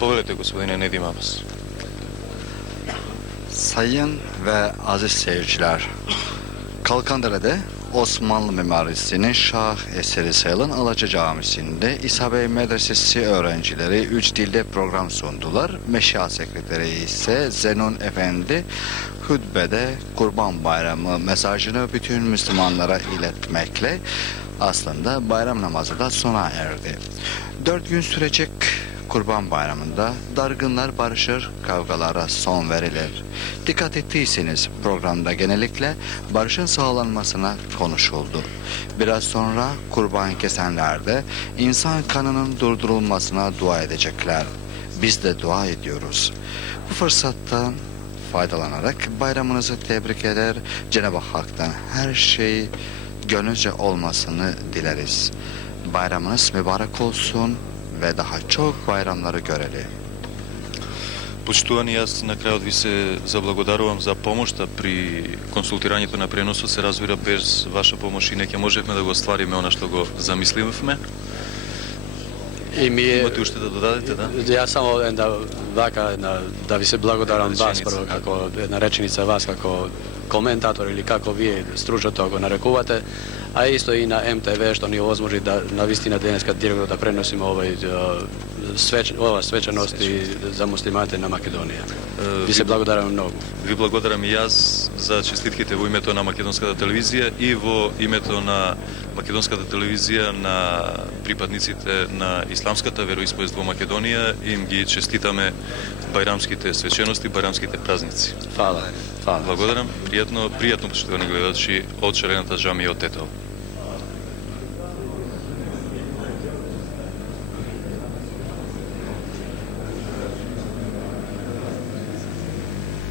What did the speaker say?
Повелете, господине Nedim Abbas. Sayın ve aziz seyirciler, Kalkandere'de Osmanlı mimarisinin şah eseri sayılan Alaca Camisi'nde İsa Bey Medresesi öğrencileri 3 dilde program sundular. Meşa sekreteri ise Zenun Efendi hutbede Kurban Bayramı mesajını bütün Müslümanlara iletmekle aslında bayram namazı da sona erdi. 4 gün sürecek Kurban Bayramı'nda dargınlar barışır, kavgalara son verilir. Dikkat ettiyseniz programda genellikle barışın sağlanmasına konuşuldu. Biraz sonra kurban kesenler de insan kanının durdurulmasına dua edecekler. Biz de dua ediyoruz. Bu fırsattan faydalanarak bayramınızı tebrik eder, Cenab-ı Hak'tan her şey gönlünüzce olmasını dileriz. Bayramınız mübarek olsun ve daha çok bayramları görelim. Почитувани, јас на крајот ви се заблагодарувам за помошта при консултирањето на преносот. Се разбира, без ваша помош и не ќе можевме да го оствариме она што го замисливме. Имате уште да додадете, да? Ја само да ви се благодарам вас прво како една реченица вас како коментатор или како вие стручното го нарекувате, а исто и на МТВ што ни овозможи да навистина денеска директно да преносиме ова свечаност и за муслиманите на Македонија. Ви се благодарам многу. Ви благодарам и јас за честитките во името на Македонската телевизија и во името на Македонската телевизија на припадниците на исламската вероисповест во Македонија. Им ги честитаме бајрамските свечености, бајрамските празници. Фала. Благодарам. Пријатно почитувани гледачи од Шарената џамија од Тетово.